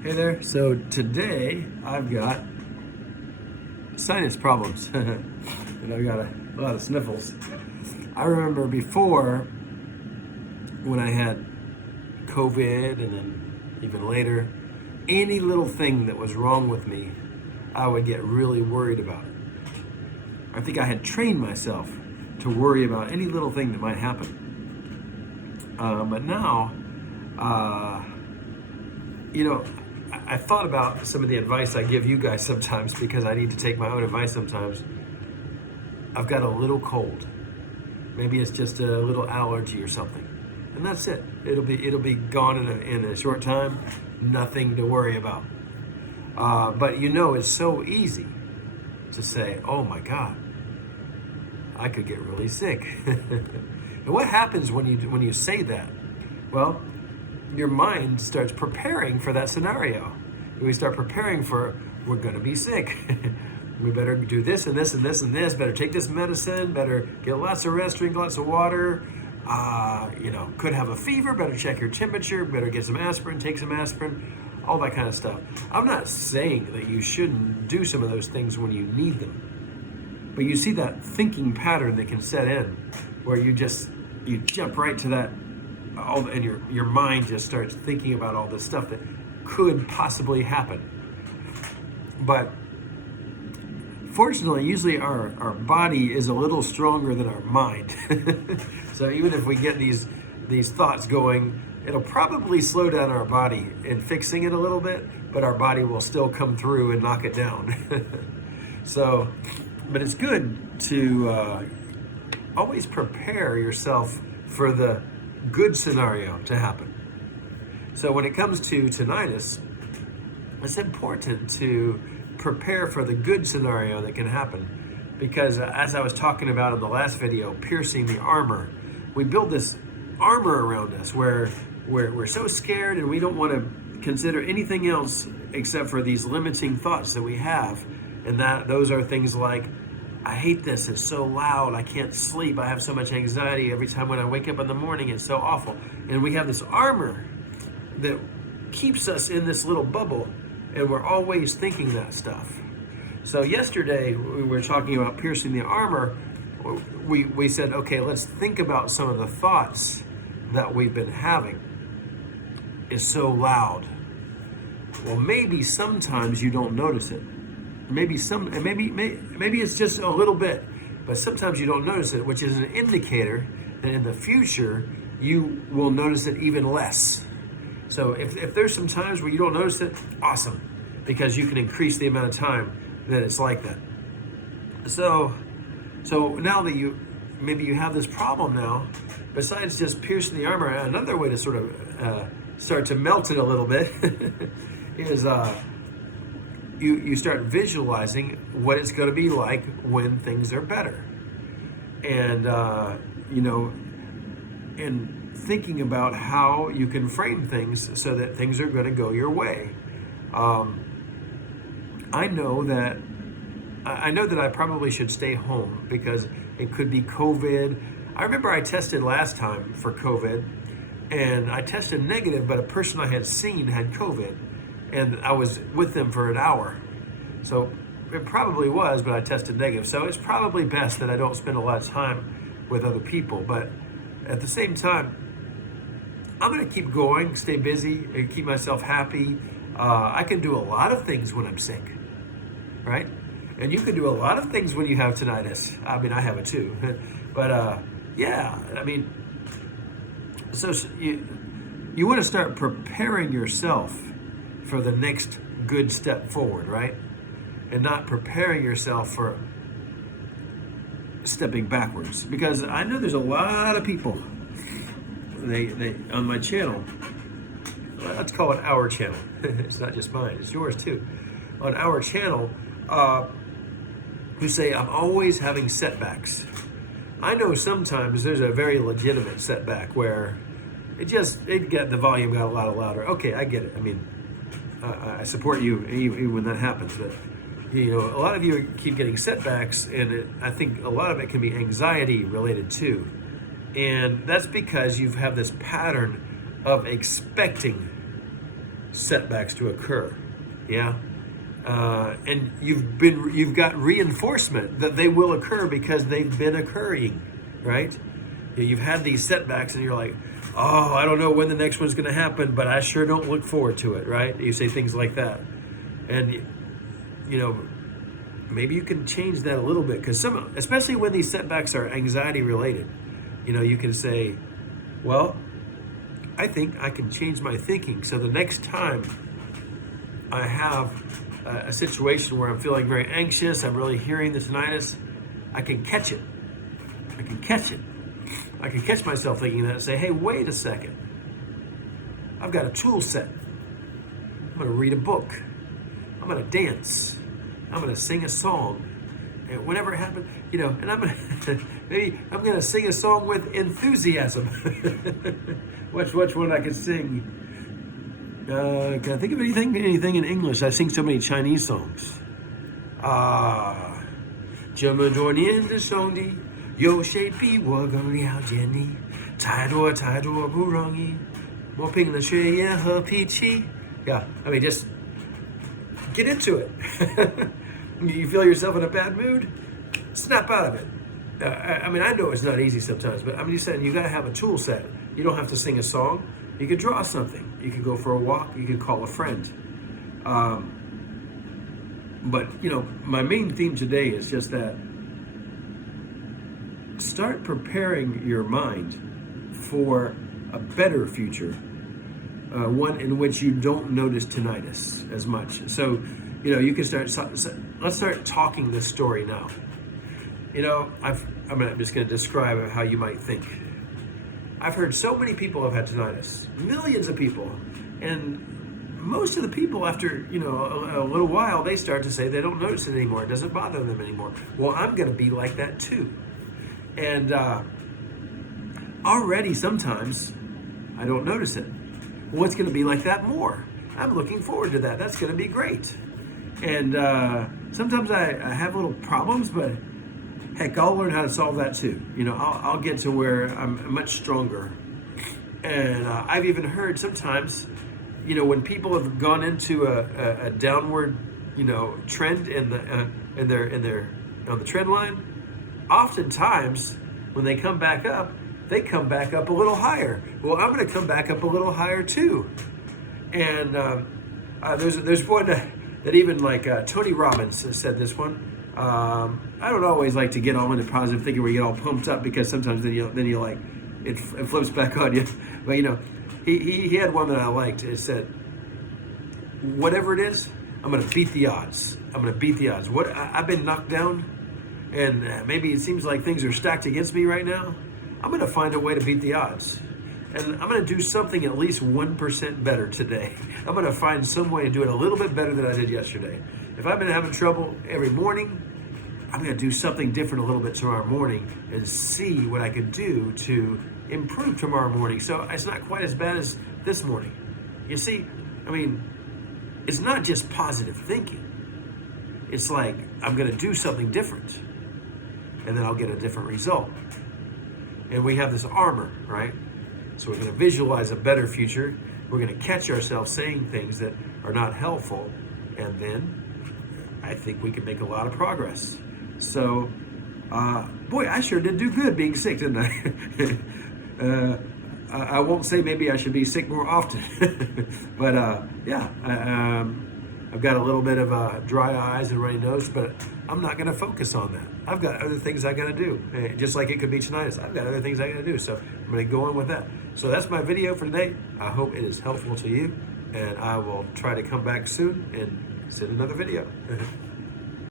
Hey there. So today I've got sinus problems and I've got a lot of sniffles. I remember before when I had COVID and then even later, any little thing that was wrong with me, I would get really worried about it. I think I had trained myself to worry about any little thing that might happen. But now, I thought about some of the advice I give you guys sometimes because I need to take my own advice sometimes. I've got a little cold. Maybe it's just a little allergy or something. And that's it. It'll be gone in a short time. Nothing to worry about. But it's so easy to say, oh my God, I could get really sick. And what happens when you say that? Well, your mind starts preparing for that scenario. We start preparing for, we're gonna be sick. We better do this and this and this and this, better take this medicine, better get lots of rest, drink lots of water, could have a fever, better check your temperature, better get some aspirin, take some aspirin, all that kind of stuff. I'm not saying that you shouldn't do some of those things when you need them, but you see that thinking pattern that can set in where you jump right to that, and your mind just starts thinking about all this stuff that could possibly happen. But fortunately, usually our body is a little stronger than our mind. So even if we get these thoughts going, it'll probably slow down our body in fixing it a little bit, but our body will still come through and knock it down. But it's good to always prepare yourself for the good scenario to happen. So when it comes to tinnitus, it's important to prepare for the good scenario that can happen, because as I was talking about in the last video, piercing the armor, we build this armor around us where we're so scared and we don't want to consider anything else except for these limiting thoughts that we have. And those are things like, I hate this, it's so loud, I can't sleep, I have so much anxiety every time when I wake up in the morning, it's so awful. And we have this armor that keeps us in this little bubble, and we're always thinking that stuff. So yesterday, we were talking about piercing the armor. We said, okay, let's think about some of the thoughts that we've been having. It's so loud. Well, maybe sometimes you don't notice it. Maybe it's just a little bit, but sometimes you don't notice it, which is an indicator that in the future you will notice it even less. So if there's some times where you don't notice it, awesome, because you can increase the amount of time that it's like that. So now that you have this problem now, besides just piercing the armor, another way to sort of start to melt it a little bit is you start visualizing what it's going to be like when things are better, and and thinking about how you can frame things so that things are going to go your way. I know that I probably should stay home because it could be COVID. I remember I tested last time for COVID, and I tested negative, but a person I had seen had COVID, and I was with them for an hour. So it probably was, but I tested negative. So it's probably best that I don't spend a lot of time with other people. But at the same time, I'm going to keep going, stay busy, and keep myself happy. I can do a lot of things when I'm sick, right? And you can do a lot of things when you have tinnitus. I mean, I have it too. But so you want to start preparing yourself for the next good step forward, right? And not preparing yourself for stepping backwards. Because I know there's a lot of people, they on my channel, let's call it our channel. It's not just mine, it's yours too. On our channel, who say, I'm always having setbacks. I know sometimes there's a very legitimate setback where the volume got a lot louder. Okay, I get it. I mean, I support you even when that happens. But a lot of you keep getting setbacks, and I think a lot of it can be anxiety related too. And that's because you have this pattern of expecting setbacks to occur. Yeah. And you've got reinforcement that they will occur because they've been occurring, right? You've had these setbacks and you're like, oh, I don't know when the next one's going to happen, but I sure don't look forward to it, right? You say things like that. And, you know, maybe you can change that a little bit, because especially when these setbacks are anxiety related, you know, you can say, well, I think I can change my thinking. So the next time I have a situation where I'm feeling very anxious, I'm really hearing the tinnitus, I can catch it. I can catch it. I can catch myself thinking that and say, hey, wait a second. I've got a tool set. I'm going to read a book. I'm going to dance. I'm going to sing a song. And whenever it happens, you know, and I'm going to, maybe I'm going to sing a song with enthusiasm. Which one I can sing? Can I think of anything in English? I sing so many Chinese songs. 这么多年的兄弟，有谁比我更了解你？太多太多不容易，磨平了血液和脾气。Yeah, I mean, just get into it. You feel yourself in a bad mood? Snap out of it. I mean, I know it's not easy sometimes, but I'm just saying you got to have a tool set. You don't have to sing a song. You could draw something. You could go for a walk. You could call a friend. But, you know, my main theme today is just that start preparing your mind for a better future, one in which you don't notice tinnitus as much. So, you know, you can let's start talking this story now. You know, I'm just going to describe how you might think. I've heard so many people have had tinnitus, millions of people, and most of the people after, you know, a little while, they start to say they don't notice it anymore. It doesn't bother them anymore. Well, I'm going to be like that too. And already sometimes I don't notice it. Well, it's going to be like that more. I'm looking forward to that. That's going to be great. And sometimes I have little problems, but heck, I'll learn how to solve that too. You know, I'll get to where I'm much stronger. And I've even heard sometimes, you know, when people have gone into a downward, you know, trend on the trend line, oftentimes when they come back up, they come back up a little higher. Well, I'm going to come back up a little higher too. And there's one that even like Tony Robbins said this one. I don't always like to get all into positive thinking where you get all pumped up, because sometimes then you like it flips back on you. But you know, he had one that I liked. It said, whatever it is, I'm going to beat the odds. I'm going to beat the odds. I've been knocked down, and maybe it seems like things are stacked against me right now. I'm going to find a way to beat the odds. And I'm going to do something at least 1% better today. I'm going to find some way to do it a little bit better than I did yesterday. If I've been having trouble every morning, I'm going to do something different a little bit tomorrow morning and see what I can do to improve tomorrow morning. So it's not quite as bad as this morning. You see, I mean, it's not just positive thinking. It's like, I'm going to do something different, and then I'll get a different result. And we have this armor, right? So we're going to visualize a better future. We're going to catch ourselves saying things that are not helpful, and then I think we can make a lot of progress. So, boy, I sure did do good being sick, didn't I? I won't say maybe I should be sick more often, but yeah, I've got a little bit of dry eyes and runny nose, but I'm not going to focus on that. I've got other things I got to do. Just like it could be tinnitus, I've got other things I got to do. So I'm going to go on with that. So that's my video for today. I hope it is helpful to you, and I will try to come back soon and send another video.